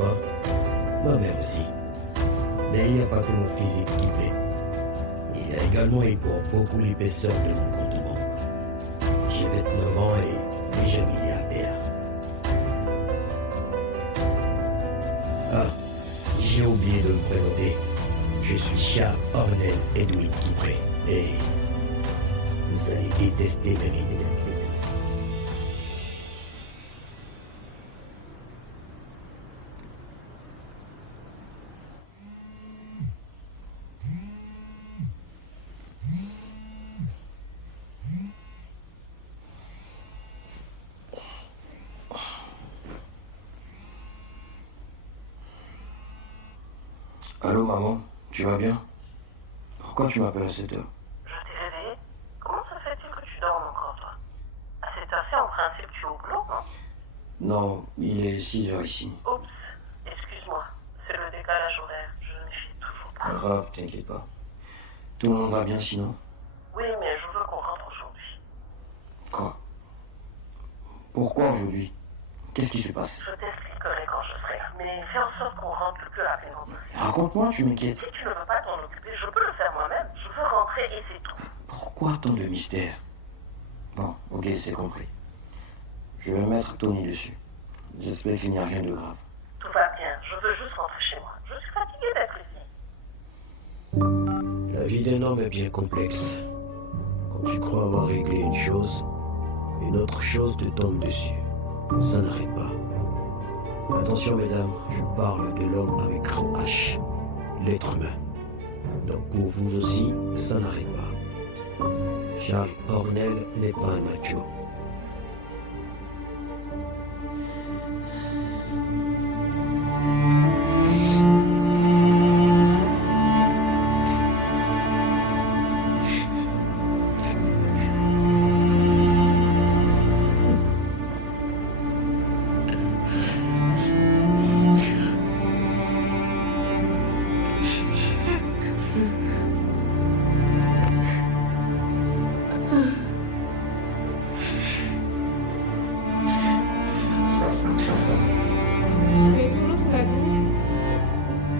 pas? Ma mère aussi. Mais il n'y a pas que mon physique qui paie. Il y a également et pour beaucoup l'épaisseur de mon compte en banque. J'ai 29 ans et déjà milliardaire. Ah, j'ai oublié de me présenter. Je suis Charles Ornel Edwin Kipré. Et vous allez détester ma vie. Allô maman, tu vas bien? Pourquoi tu m'appelles à cette heure? Je t'ai réveillé. Comment se fait-il que tu dors encore, toi? À cette heure-ci, en principe, tu es au boulot, non? Non, il est 6 heures ici. Oups, excuse-moi. C'est le décalage horaire. Je ne fais toujours Pas pas. grave, t'inquiète pas. Tout le monde va bien sinon? Oui, mais je veux qu'on rentre aujourd'hui. Quoi? Pourquoi aujourd'hui? Qu'est-ce qui se passe? Je t'expliquerai quand je serai là. Mais fais en sorte qu'on rentre le plus rapidement possible. Raconte-moi, tu m'inquiètes. Si tu ne veux pas t'en occuper, je peux le faire moi-même. Je veux rentrer et c'est tout. Pourquoi tant de mystère? Bon, ok, c'est compris. Je vais mettre Tony dessus. J'espère qu'il n'y a rien de grave. Tout va bien. Je veux juste rentrer chez moi. Je suis fatiguée d'être ici. La vie d'un homme est bien complexe. Quand tu crois avoir réglé une autre chose te tombe dessus. Ça n'arrête pas. Attention mesdames, je parle de l'homme avec grand H, l'être humain. Donc pour vous aussi, ça n'arrête pas. Charles Ornel n'est pas un macho.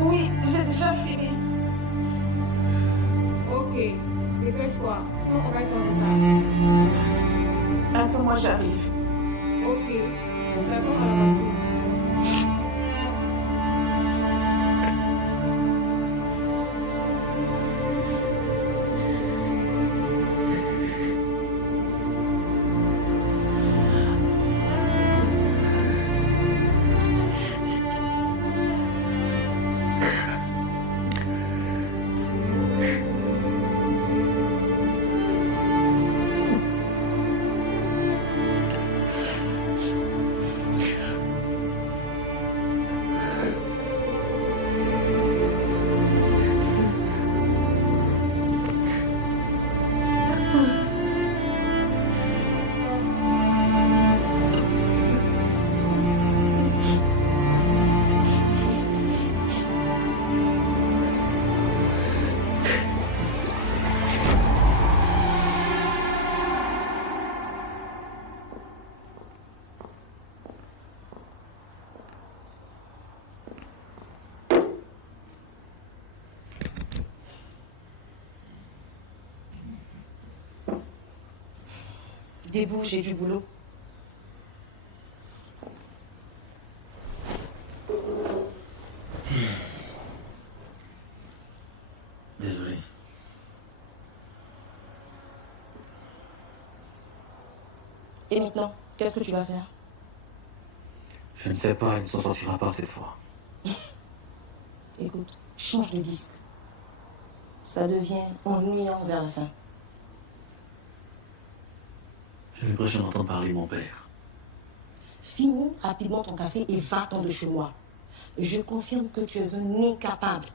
Oui, j'ai déjà fini. Ok, dépêche-toi, sinon on va être en retard. Attends-moi, j'arrive. Ok, d'accord à la voiture. Debout, j'ai du boulot. Désolé. Et maintenant, qu'est-ce que tu vas faire? Je ne sais pas, il ne s'en sortira pas cette fois. Écoute, change de disque. Ça devient ennuyant vers la fin. J'ai l'impression d'entendre parler mon père. Finis rapidement ton café et va-t'en de chez moi. Je confirme que tu es un incapable.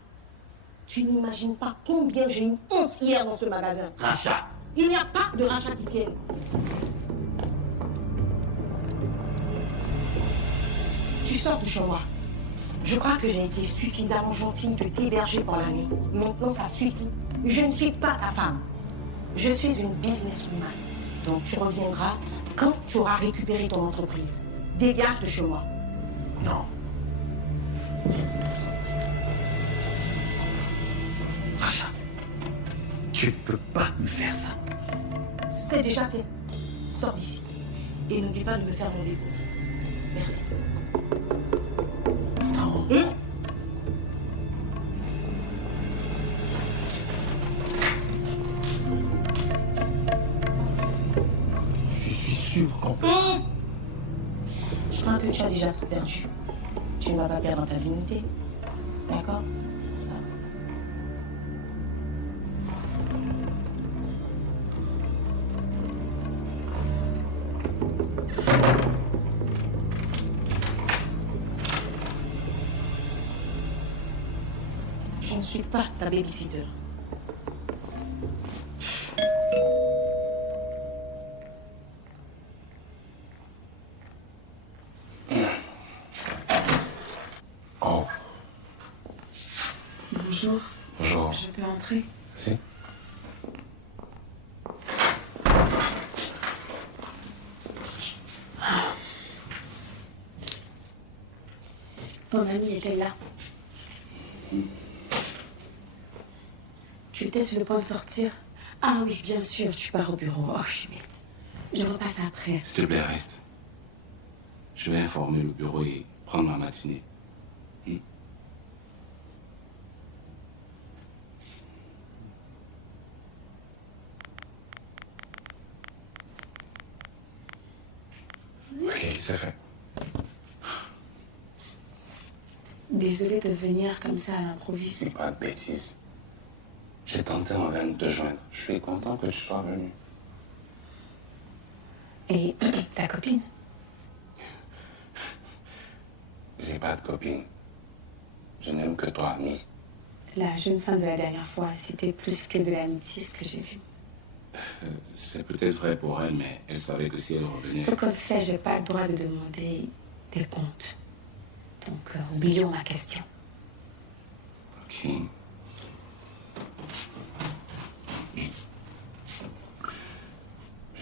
Tu n'imagines pas combien j'ai eu honte hier dans ce magasin. Rachat! Il n'y a pas de rachat qui tienne. Tu sors de chez moi. Je crois que j'ai été suffisamment gentille de t'héberger pour l'année. Maintenant, ça suffit. Je ne suis pas ta femme. Je suis une businesswoman. Donc, tu reviendras quand tu auras récupéré ton entreprise. Dégage de chez moi. Non. Racha, tu peux pas me faire ça. C'est déjà fait. Sors d'ici. Et n'oublie pas de me faire mon dépôt. Merci. Attends. Je suis sûr qu'on peut. Je crois que tu as déjà tout perdu. Tu ne vas pas perdre ta dignité. D'accord? Ça. Je ne suis pas ta babysitter. Oh, Bonjour, bonjour. je peux entrer? Si. Ton ami était là. Tu étais sur le point de sortir? Ah oui, bien sûr, tu pars au bureau. Oh, je suis bête. Je repasse après. S'il te plaît, reste. Je vais informer le bureau et prendre ma matinée. Ok, c'est fait. Désolée de venir comme ça à l'improviste. C'est pas de bêtises. J'ai tenté en vain de te joindre. Je suis content que tu sois venu. Et ta copine? J'ai pas de copine. Je n'aime que toi, ami. La jeune femme de la dernière fois, c'était plus que de l'amitié ce que j'ai vu. C'est peut-être vrai pour elle, mais elle savait que si elle revenait... Tout compte fait, j'ai pas le droit de demander des comptes. Donc, oublions ma question. Ok.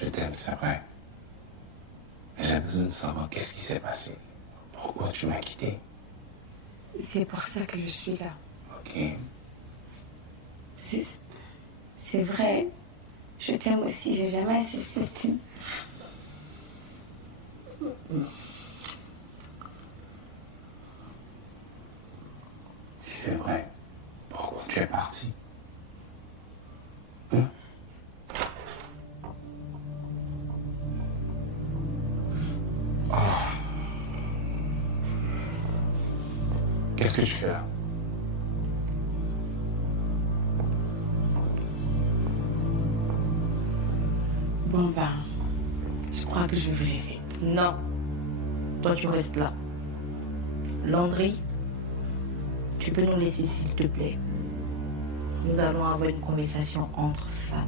Je t'aime, c'est vrai. Mais j'ai besoin de savoir qu'est-ce qui s'est passé. Pourquoi tu m'as quitté? C'est pour ça que je suis là. Ok. C'est vrai. Je t'aime aussi. J'ai jamais cessé de t'aimer. Si c'est vrai, pourquoi tu es parti? Hein? Qu'est-ce que tu fais là? Bon, ben, je crois que je vais vous laisser. Non. Toi, tu restes là. Landry, tu peux nous laisser, s'il te plaît. Nous allons avoir une conversation entre femmes.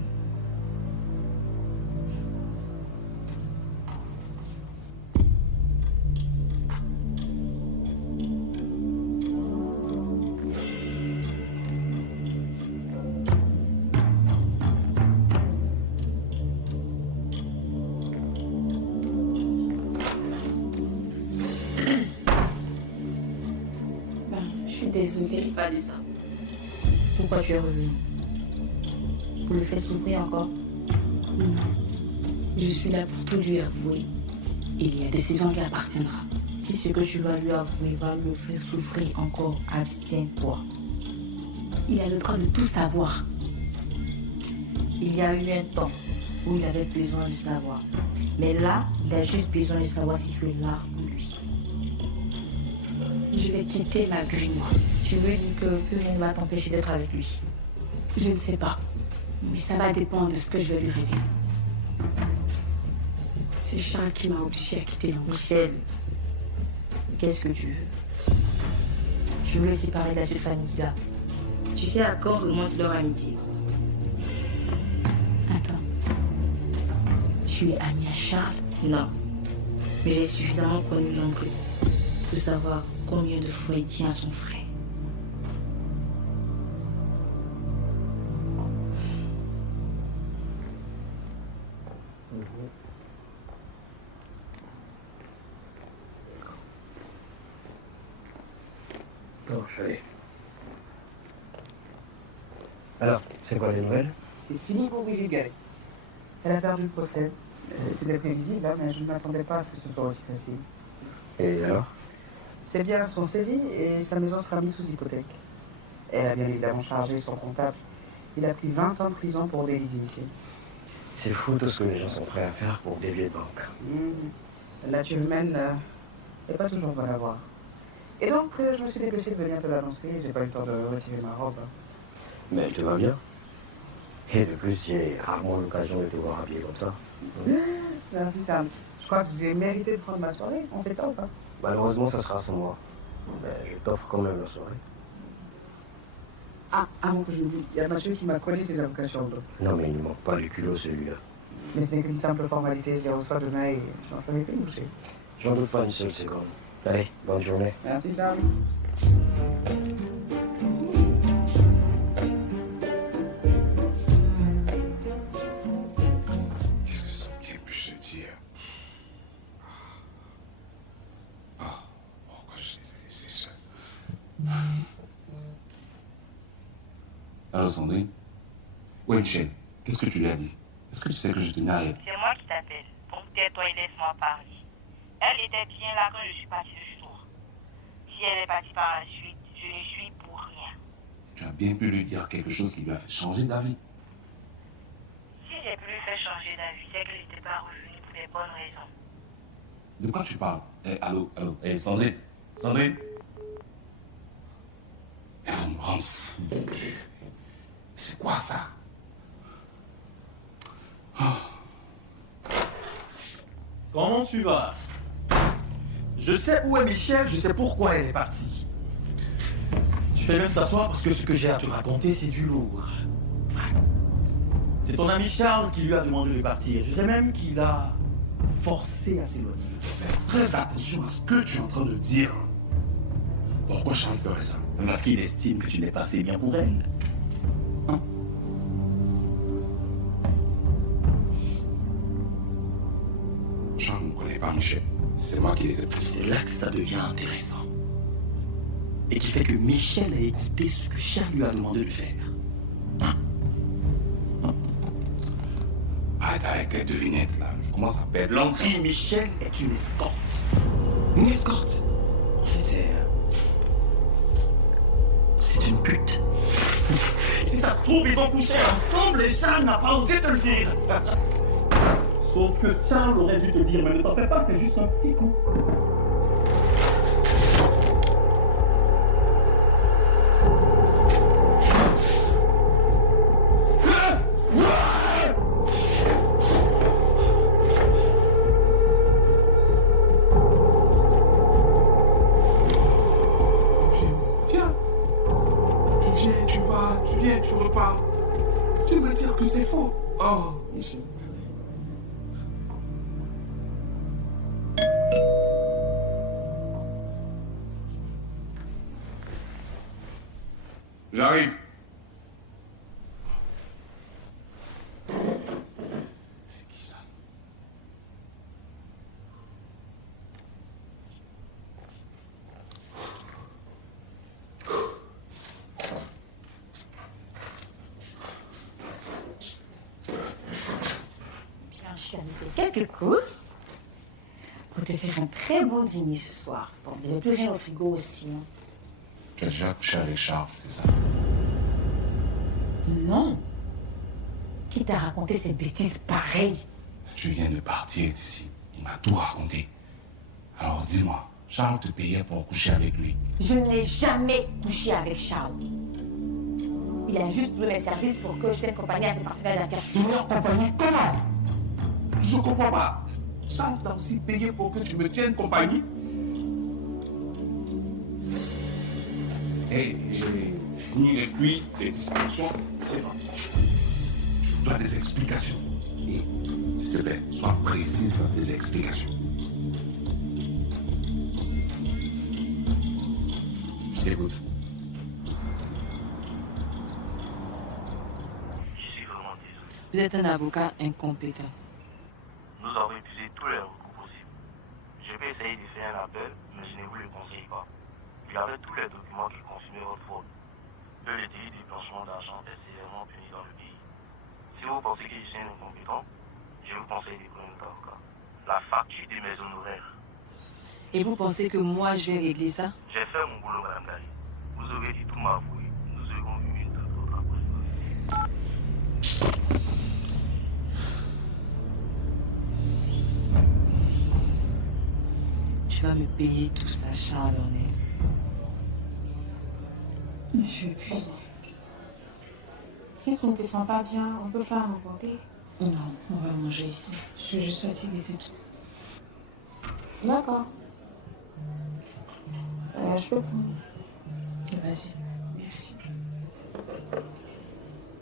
Ben, je suis désolée. Pas de ça. Pourquoi tu es revenu? Pour le faire souffrir encore? Non. Je suis là pour tout lui avouer. Il y a décision qui appartiendra. Si ce que tu vas lui avouer va le faire souffrir encore, abstiens-toi. Il a le droit de tout savoir. Il y a eu un temps où il avait besoin de savoir. Mais là, il a juste besoin de savoir si tu es là pour lui. Je vais quitter malgré moi. Tu veux dire que plus rien ne va t'empêcher d'être avec lui? Je ne sais pas. Mais ça va dépendre de ce que je vais lui révéler. C'est Charles qui m'a obligé à quitter l'endroit. Michel, qu'est-ce que tu veux? Tu veux le séparer de la seule famille qu'il a. Tu sais à quand remonte leur amitié? Attends. Tu es ami à Charles? Non. Mais j'ai suffisamment connu l'oncle pour savoir combien de fois il tient à son frère. Attends, je vais aller. Alors, c'est quoi les nouvelles? C'est fini pour Brigitte Gay. Elle a perdu le procès. C'était prévisible, hein, mais je ne m'attendais pas à ce que ce soit aussi facile. Et alors? Ses biens sont saisis et sa maison sera mise sous hypothèque. Elle a bien évidemment chargé son comptable. Il a pris 20 ans de prison pour délit d'initié. C'est fou tout ce que les gens sont prêts à faire pour dévier de banque. La nature humaine n'est pas toujours bonne à voir. Et donc, je me suis dépêchée de venir te l'annoncer. J'ai pas eu le temps de retirer ma robe. Mais elle te va bien. Et de plus, j'ai rarement l'occasion de te voir habillé comme ça. Merci, Charles. Je crois que j'ai mérité de prendre ma soirée. On fait ça ou pas? Malheureusement, ça sera sans moi. Mais je t'offre quand même la soirée. Ah, avant que je l'oublie, il y a Mathieu qui m'a collé ses avocats sur le dos. Non, mais il ne manque pas du culot, celui-là. Mais ce n'est qu'une simple formalité. Je les reçois demain et je n'en ferai plus bouger. J'en doute pas une seule seconde. Allez, bonne journée. Merci, Charles. Qu'est-ce que ça puis-je te dire? Pourquoi je les ai laissés seuls? Alors, Sandrine? Oui, Michel, qu'est-ce que tu lui as dit? Est-ce que tu sais que je tenais à elle? C'est moi qui t'appelle. Donc tais-toi et laisse-moi parler. Elle était bien là quand je suis partie le jour. Si elle est partie par la suite, je ne suis pour rien. Tu as bien pu lui dire quelque chose qui lui a fait changer d'avis. Si j'ai pu lui faire changer d'avis, c'est qu'elle n'était pas revenue pour des bonnes raisons. De quoi tu parles? Allô? Sandrine? Sandrine? Elles vont me rendre fou. C'est quoi ça? Comment tu vas? Je sais où est Michel, je sais pourquoi elle est partie. Tu fais même t'asseoir parce que ce que j'ai à te raconter, c'est du lourd. C'est ton ami Charles qui lui a demandé de partir. Je dirais même qu'il a forcé à s'éloigner. Fais très attention à ce que tu es en train de dire. Pourquoi Charles ferait ça? Parce qu'il estime que tu n'es pas assez bien pour elle. Charles ne connaît pas Michel. C'est moi qui les ai pris. C'est là que ça devient intéressant. Et qui fait que Michel a écouté ce que Charles lui a demandé de faire. Arrête avec tes devinettes là. Je commence à perdre l'ensemble. Si Michel est une escorte. Une escorte? En fait, c'est une pute. Si ça se trouve, ils ont couché ensemble et Charles n'a pas osé te le dire. Sauf que Charles aurait dû te dire, mais ne t'en fais pas, c'est juste un petit coup. Viens, tu repars. Tu me dire que c'est faux. Oh, Michel. J'arrive. C'est qui ça? Je t'avais fait quelques courses pour te faire un très beau dîner ce soir. Bon, il n'y avait plus rien au frigo aussi. Hein. Tu as déjà couché avec Charles, c'est ça? Non. Qui t'a raconté ces bêtises pareilles? Tu viens de partir d'ici. Il m'a tout raconté. Alors dis-moi, Charles te payait pour coucher avec lui. Je n'ai jamais couché avec Charles. Il a juste voulu mes services pour que je tienne compagnie à ses partenaires d'affaires. Tu m'as accompagné comment? Je comprends pas. Charles t'a aussi payé pour que tu me tiennes compagnie? Hé, j'ai fini les fuites, les distractions, c'est bon. Tu dois des explications. Et, s'il te plaît, sois précise dans tes explications. Je t'écoute. Je suis vraiment désolé. Vous êtes un avocat incompétent. Nous avons épuisé tous les recours possibles. Je vais essayer de faire un appel, mais je ne vous le conseille pas. J'avais tous les documents moi qui consumais votre faute. Que le délit du blanchiment d'argent est sévèrement puni dans le pays. Si vous pensez que je suis un incompétent, je vous conseille de prendre un avocat. La facture de mes honoraires. Et vous pensez que moi, je vais régler ça? J'ai fait mon boulot, Madame Gary. Vous aurez dit tout m'avouer. Nous aurons eu une toute autre approche. Tu vas me payer tout ça, Charles Ornel. Je suis épuisée. Si tu ne te sens pas bien, on peut faire un goûter. Non, on va manger ici. Je suis juste fatiguée, c'est tout. D'accord. Je peux prendre. Vas-y. Merci.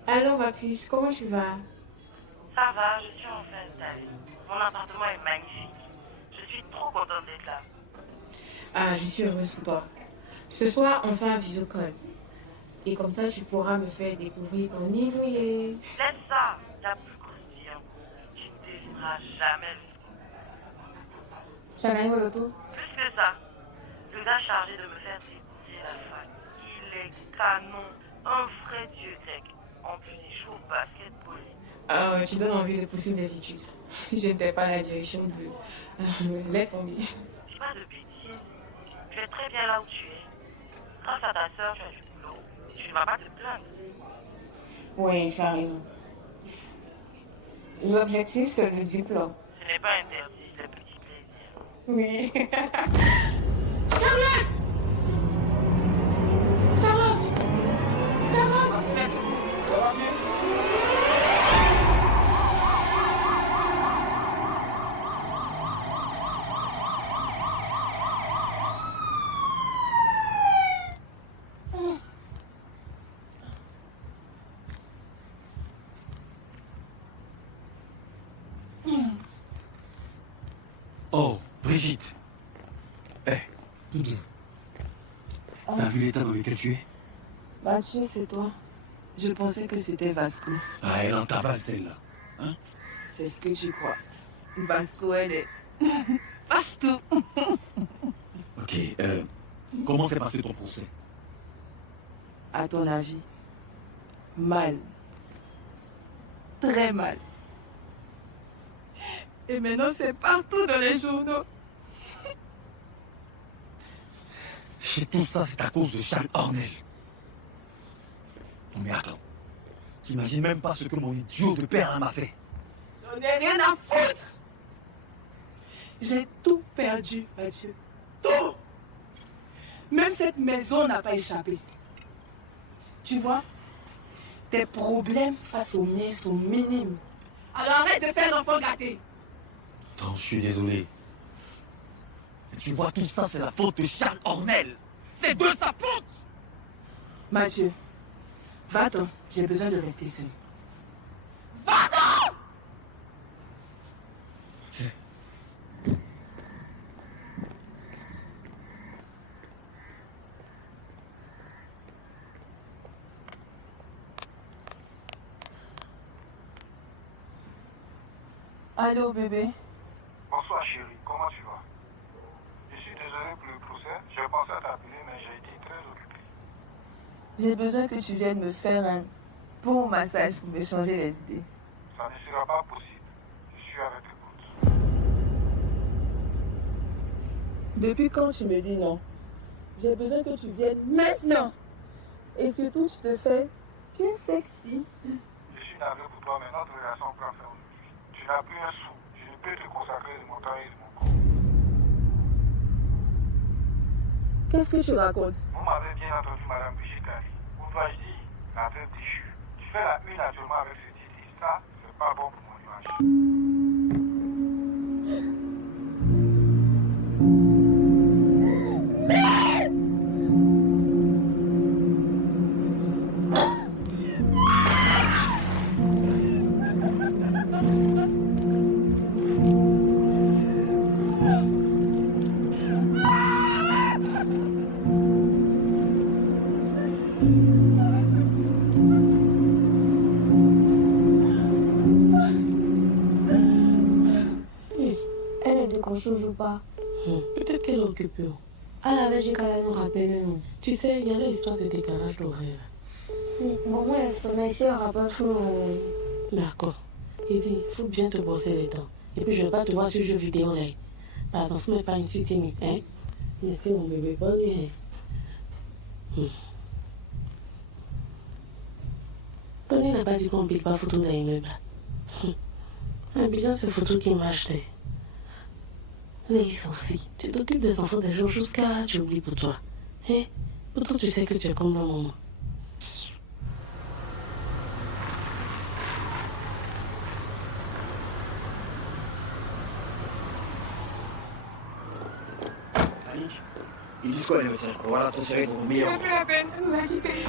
Alors, ma puce, comment tu vas? Ça va, je suis enfin installée. Mon appartement est magnifique. Je suis trop contente d'être là. Ah, je suis heureuse pour toi. Ce soir, on fait un visio-call. Et comme ça, tu pourras me faire découvrir ton île. Laisse ça, la plus croustillante. Tu ne devineras jamais le scoop. Tu as gagné au loto? Plus que ça, le gars chargé de me faire découvrir la fac, il est canon, un vrai dieu grec. En plus, il joue au basketball. Ah ouais, tu donnes envie de poursuivre des études. Si je n'étais pas à la direction de... laisse tomber. Dis pas de bêtises. Tu es très bien là où tu es. Grâce à ta soeur, tu as du boulot. Tu ne vas pas te plaindre. Oui, tu as raison. L'objectif, c'est le diplôme. Ce n'est pas interdit, les petits plaisirs. Oui. Charlotte! Charlotte! Charlotte! Oh, Brigitte. Doudou. T'as vu l'état dans lequel tu es? Mathieu, c'est toi. Je pensais que c'était Vasco. Ah, elle en t'avale celle-là. Hein? C'est ce que tu crois. Vasco, elle est partout. Ok, comment s'est passé ton procès? À ton avis? Mal. Très mal. Et maintenant, c'est partout dans les journaux. Et tout ça, c'est à cause de Charles Ornel. Non mais attends. T'imagines même pas ce que mon idiot de père m'a fait. J'en ai rien à foutre. J'ai tout perdu, Mathieu. Tout. Même cette maison n'a pas échappé. Tu vois, tes problèmes face aux miens sont minimes. Alors arrête de faire l'enfant gâté. Attends, je suis désolé. Mais tu vois, tout ça, c'est la faute de Charles Ornel. C'est de sa faute. Mathieu, va-t'en. J'ai besoin de rester seul. Va-t'en! Allô, bébé? Bonsoir chérie, comment tu vas? Je suis désolé pour le procès, j'ai pensé à t'appeler mais j'ai été très occupé. J'ai besoin que tu viennes me faire un bon massage pour me changer les idées. Ça ne sera pas possible, je suis avec écoute. Depuis quand tu me dis non? J'ai besoin que tu viennes maintenant. Et surtout, tu te fais bien sexy. Je suis navré pour toi, mais notre relation prend fin aujourd'hui. Tu n'as plus un sou, je ne peux te consacrer de mon temps et de mon corps. Qu'est-ce que tu racontes? Vous m'avez bien entendu, Madame Brigitte Gary. Où dois-je dire? La veuve déchue. Tu fais la une actuellement avec ce titre et ça, c'est pas bon pour mon image. Elle est décrochée ou pas? Peut-être qu'elle est occupée. À la veille, j'ai quand même rappelé, non. Tu sais, il y a l'histoire de décalage d'horaire. Bon, moi, mais ici, on rappelle flou. D'accord. Il dit, il faut bien te brosser les dents. Et puis, je ne vais pas te voir sur jeu vidéo là. Pardon, faut même pas insulter, hein? Merci, mon bébé, bonne nuit. Tony n'a pas dit qu'on ne pique pas photo dans l'immeuble. Abidjan, c'est photo qu'il m'a acheté. Laïs aussi, tu t'occupes des enfants des gens jusqu'à tu oublies pour toi. Hein? Pourtant, tu sais que tu es comme le maman. Annick, ils disent quoi les médecins? On va la transférer pour meilleur. Ça fait la peine, elle nous a quittés.